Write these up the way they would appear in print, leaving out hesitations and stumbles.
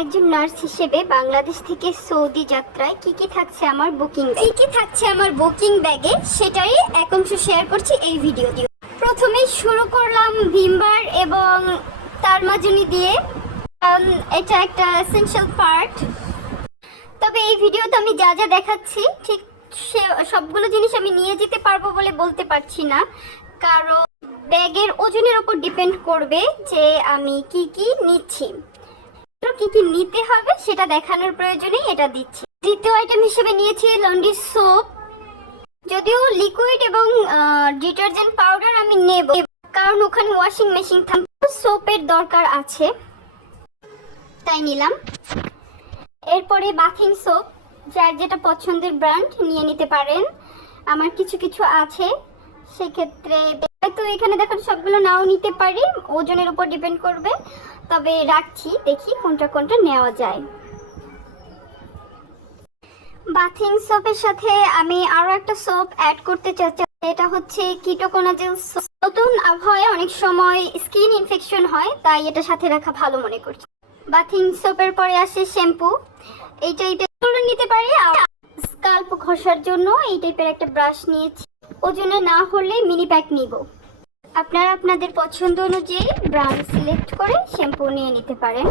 একজন নার্স হিসেবে বাংলাদেশ থেকে সৌদি যাত্রায় কি থাকছে আমার বুকিং ব্যাগে সেটাই এক অংশ শেয়ার করছি এই ভিডিও দিয়ে। প্রথমেই শুরু করলাম ভিমবার এবং তারমাজুনি দিয়ে। এটা একটা এসেনশিয়াল পার্ট। তবে এই ভিডিওতে আমি যা যা দেখাচ্ছি ঠিক সবগুলো জিনিস আমি নিয়ে যেতে পারবো বলে বলতে পারছি না, কারণ ব্যাগের ওজনের উপর ডিপেন্ড করবে যে আমি কি নিচ্ছি। কি নিতে হবে সেটা দেখানোর প্রয়োজনেই এটা দিচ্ছি। দ্বিতীয় আইটেম হিসেবে নিয়েছি লন্ড্রি সোপ। যদিও লিকুইড এবং ডিটারজেন্ট পাউডার আমি নেব, কারণ ওখানে ওয়াশিং মেশিন থাকবে, সোপের দরকার আছে, তাই নিলাম। এরপরে বাথিং সোপ, যার যেটা পছন্দের ব্র্যান্ড নিয়ে নিতে পারেন। আমার কিছু আছে, সেক্ষেত্রে তো এখানে দেখুন সবগুলো নাও নিতে পারি, ওজনের উপর ডিপেন্ড করবে। তবে রাখছি, দেখি কোনটা নেওয়া যায়। বাথিং সোপের সাথে আমি আরো একটা সোপ অ্যাড করতে চাচ্ছি, এটা হচ্ছে কিটোকোনাজেল সোপ। নতুন আবহাওয়ায় অনেক সময় স্কিন ইনফেকশন হয়, তাই এটা সাথে রাখা ভালো মনে করছি। বাথিং সোপের পরে আসে শ্যাম্পু। এই টাইপের নিতে পারি। স্কাল্প ঘষার জন্য এই টাইপের একটা ব্রাশ নিয়েছি, ওজনে না হলে মিনি প্যাক নিব। আপনারা আপনাদের পছন্দ অনুযায়ী ব্র্যান্ড সিলেক্ট করে শ্যাম্পু নিয়ে নিতে পারেন।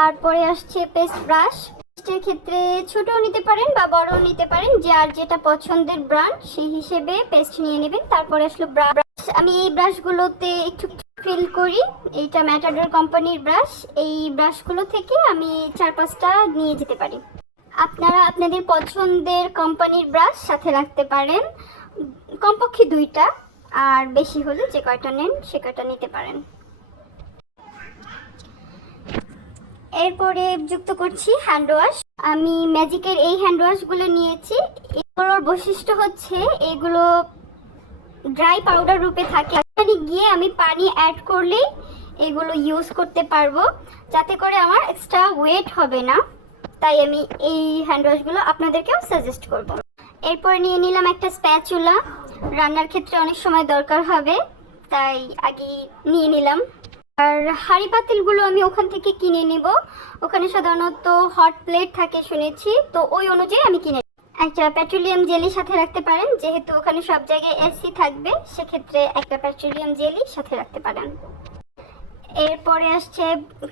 তারপরে আসছে পেস্ট ব্রাশ। পেস্টের ক্ষেত্রে ছোটও নিতে পারেন বা বড়ও নিতে পারেন, যার যেটা পছন্দের ব্র্যান্ড সেই হিসেবে পেস্ট নিয়ে নেবেন। তারপরে আসলো ব্রাশ। আমি এই ব্রাশগুলোতে একটু ফিল করি। এইটা ম্যাটাডোর কোম্পানির ব্রাশ। এই ব্রাশগুলো থেকে আমি 4-5টা নিয়ে যেতে পারি। আপনারা আপনাদের পছন্দের কোম্পানির ব্রাশ সাথে রাখতে পারেন, কমপক্ষে 2টা, আর বেশি হলে যে কয়টা নেন সে কয়টা নিতে পারেন। এরপরে যুক্ত করছি হ্যান্ড ওয়াশ। আমি ম্যাজিকের এই হ্যান্ড ওয়াশগুলো নিয়েছি। এগুলোর বৈশিষ্ট্য হচ্ছে এগুলো ড্রাই পাউডার রূপে থাকে। এখানে গিয়ে আমি পানি অ্যাড করলেই এগুলো ইউজ করতে পারবো, যাতে করে আমার এক্সট্রা ওয়েট হবে না। তাই আমি এই হ্যান্ড ওয়াশগুলো আপনাদেরকেও সাজেস্ট করব। এরপর নিয়ে নিলাম একটা স্প্যাচুলা। রান্নার ক্ষেত্রে অনেক সময় দরকার হবে, তাই আগে নিয়ে নিলাম। আর হাঁড়ি পাতিলগুলো আমি ওখান থেকে কিনে নিব। ওখানে সাধারণত হট প্লেট থাকে শুনেছি, তো ওই অনুযায়ী আমি কিনে। একটা পেট্রোলিয়াম জেলি সাথে রাখতে পারেন, যেহেতু ওখানে সব জায়গায় এসি থাকবে, সেক্ষেত্রে একটা পেট্রোলিয়াম জেলি সাথে রাখতে পারেন। এরপরে আসছে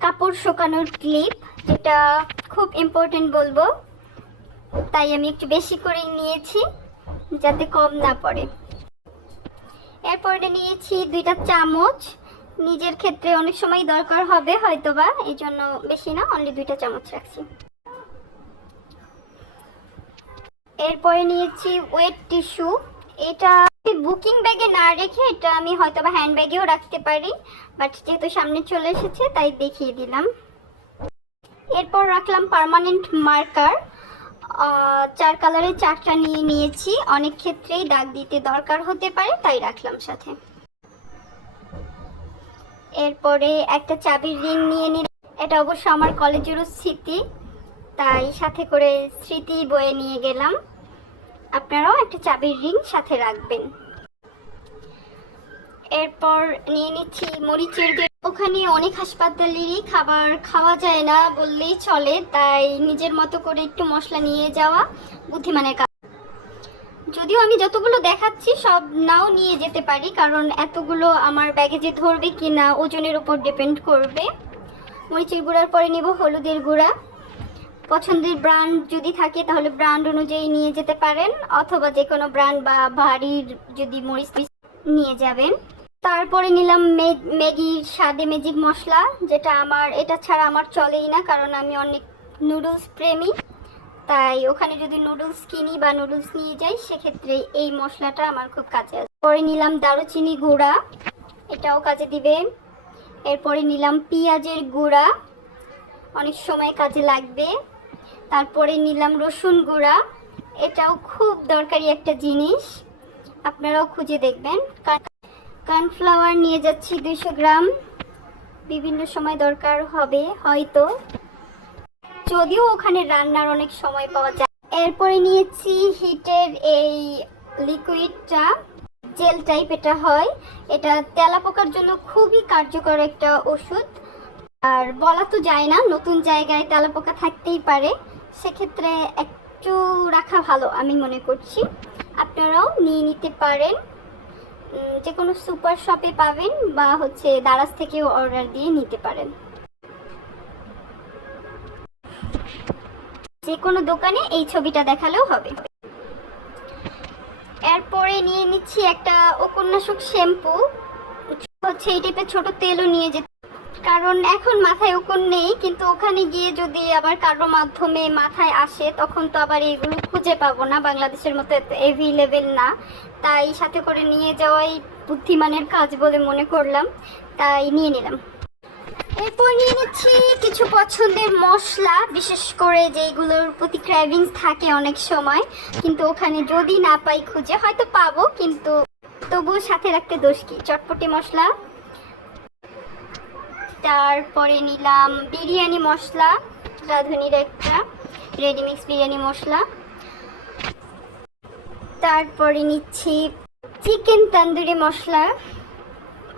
কাপড় শুকানোর ক্লিপ, যেটা খুব ইম্পর্টেন্ট বলবো, তাই আমি একটু বেশি করে নিয়েছি যাতে কম না পড়ে। এরপরে নিয়েছি 2টা চামচ। নিজের ক্ষেত্রে অনেক সময় দরকার হবে হয়তোবা, এই জন্য বেশি না, অনলি 2টা চামচ রাখছি। এরপরে নিয়েছি ওয়েট টিস্যু। এটা বুকিং ব্যাগে না রেখে এটা আমি হয়তোবা হ্যান্ড ব্যাগেও রাখতে পারি, বাট যেহেতু সামনে চলে এসেছে তাই দেখিয়ে দিলাম। এরপর রাখলাম পার্মানেন্ট মার্কার। 4 কালারের 4টা নিয়ে নিয়েছি, অনেক ক্ষেত্রেই দাগ দিতে দরকার হতে পারে, তাই রাখলাম সাথে। এরপরে একটা চাবির রিং নিয়ে নিলাম। এটা অবশ্য আমার কলেজেরও স্মৃতি, তাই সাথে করে স্মৃতি বয়ে নিয়ে গেলাম। আপনারাও একটা চাবির রিং সাথে রাখবেন। এরপর নিয়ে নিচ্ছি মরিচের গুঁড়ো। ওখানে অনেক হাসপাতালেরই খাবার খাওয়া যায় না বললেই চলে, তাই নিজের মতো করে একটু মশলা নিয়ে যাওয়া বুদ্ধিমানের কাজ। যদিও আমি যতগুলো দেখাচ্ছি সব নাও নিয়ে যেতে পারি, কারণ এতগুলো আমার ব্যাগে যে ধরবে কিনা ওজনের উপর ডিপেন্ড করবে। মরিচের গুঁড়ার পরে নিব হলুদের গুঁড়া। পছন্দের ব্র্যান্ড যদি থাকে তাহলে ব্র্যান্ড অনুযায়ী নিয়ে যেতে পারেন, অথবা যে কোনো ব্র্যান্ড বা বাড়ির যদি মরিচ নিয়ে যাবেন। তারপরে নিলাম ম্যাগির স্বাদে ম্যাজিক মশলা, যেটা এটা ছাড়া আমার চলেই না, কারণ আমি অনেক নুডলস প্রেমী। তাই ওখানে যদি নুডলস কিনি বা নুডলস নিয়ে যাই, সেক্ষেত্রে এই মশলাটা আমার খুব কাজে আসে। পরে নিলাম দারুচিনি গুঁড়া, এটাও কাজে দিবে। এরপরে নিলাম পেঁয়াজের গুঁড়া, অনেক সময় কাজে লাগবে। তারপরে নিলাম রসুন গুঁড়া, এটাও খুব দরকারি একটা জিনিস, আপনারাও খুঁজে দেখবেন। কর্নফ্লাওয়ার নিয়ে যাচ্ছি 200 গ্রাম, বিভিন্ন সময় দরকার হবে হয়তো, যদিও ওখানে রান্নার অনেক সময় পাওয়া যায়। এরপরে নিয়েছি হিটের এই লিকুইডটা, জেল টাইপ এটা হয়। এটা তেলাপোকার জন্য খুবই কার্যকর একটা ওষুধ। আর বলা তো যায় না, নতুন জায়গায় তেলাপোকা থাকতেই পারে, সেক্ষেত্রে একটু রাখা ভালো আমি মনে করছি। আপনারাও নিয়ে নিতে পারেন, যে কোনো সুপার শপে পাবেন বা দারাজ থেকেও অর্ডার দিয়ে নিতে পারেন, যে কোনো দোকানে এই ছবিটা দেখালেও হবে। এরপরে নিয়ে নিচ্ছি একটা উপন্যাসক শ্যাম্পু, এই টাইপের ছোট তেলও নিয়ে যেতে, কারণ এখন মাথায় উকুন নেই, কিন্তু ওখানে গিয়ে যদি আবার কারো মাধ্যমে মাথায় আসে তখন তো আবার এগুলো খুঁজে পাবো না, বাংলাদেশের মতো এত অ্যাভেলেবেল না, তাই সাথে করে নিয়ে যাওয়াই বুদ্ধিমানের কাজ বলে মনে করলাম, তাই নিয়ে নিলাম। এরপর নিয়ে নিচ্ছি কিছু পছন্দের মশলা, বিশেষ করে যেগুলোর প্রতি ক্র্যাভিংস থাকে অনেক সময়, কিন্তু ওখানে যদি না পাই খুঁজে, হয়তো পাবো কিন্তু তবুও সাথে রাখতে দোষ কি, চটপটি মশলা। তারপরে নিলাম বিরিয়ানি মশলা, রাঁধুনির একটা রেডিমিক্স বিরিয়ানি মশলা। তারপরে নিচ্ছি চিকেন তন্দুরি মশলা,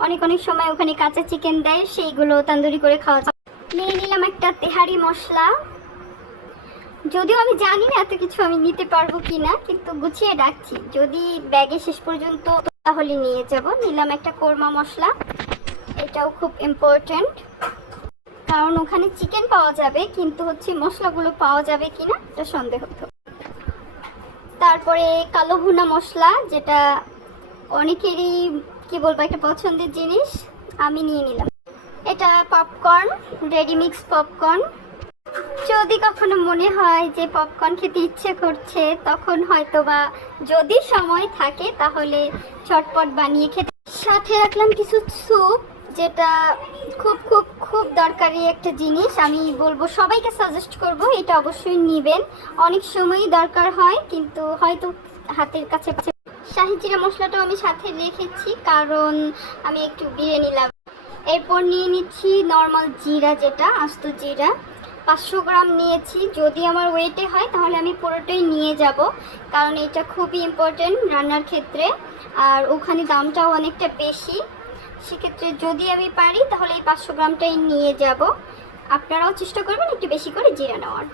অনেক সময় ওখানে কাঁচা চিকেন দেয়, সেইগুলো তন্দুরি করে খাওয়া যায়। নিয়ে নিলাম একটা তেহারি মশলা, যদিও আমি জানি না এত কিছু আমি নিতে পারবো কিনা, কিন্তু গুছিয়ে রাখছি, যদি ব্যাগে শেষ পর্যন্ত তাহলে নিয়ে যাব। নিলাম একটা কোরমা মশলা, এটাও খুব ইম্পর্ট্যান্ট, কারণ ওখানে চিকেন পাওয়া যাবে কিন্তু মশলাগুলো পাওয়া যাবে কিনা এটা সন্দেহ। তারপরে কালো ভুনা মশলা, যেটা অনেকেরই কি বলবো একটা পছন্দের জিনিস, আমি নিয়ে নিলাম। এটা পপকর্ন, রেডিমিক্স পপকর্ন, যদি কখনো মনে হয় যে পপকর্ন খেতে ইচ্ছে করছে, তখন হয়তোবা যদি সময় থাকে তাহলে চটপট বানিয়ে খেতে। সাথে রাখলাম কিছু স্যুপ, যেটা খুব খুব খুব দরকারি একটা জিনিস, আমি বলবো সবাইকে সাজেস্ট করব এটা অবশ্যই নেবেন, অনেক সময়ই দরকার হয় কিন্তু হয়তো হাতের কাছে। শাহি জিরা মশলাটাও আমি সাথে রেখেছি, কারণ আমি একটু বিরিয়ানি নিলাম। এরপর নিয়ে নিচ্ছি নর্মাল জিরা, যেটা আস্ত জিরা, 500 গ্রাম নিয়েছি, যদি আমার ওয়েটে হয় তাহলে আমি পুরোটাই নিয়ে যাব, কারণ এটা খুবই ইম্পর্টেন্ট রান্নার ক্ষেত্রে, আর ওখানে দামটাও অনেকটা বেশি, সেক্ষেত্রে যদি আমি পারি তাহলে এই 500 গ্রামটাই নিয়ে যাব। আপনারাও চেষ্টা করবেন একটু বেশি করে জিরা নেওয়ার।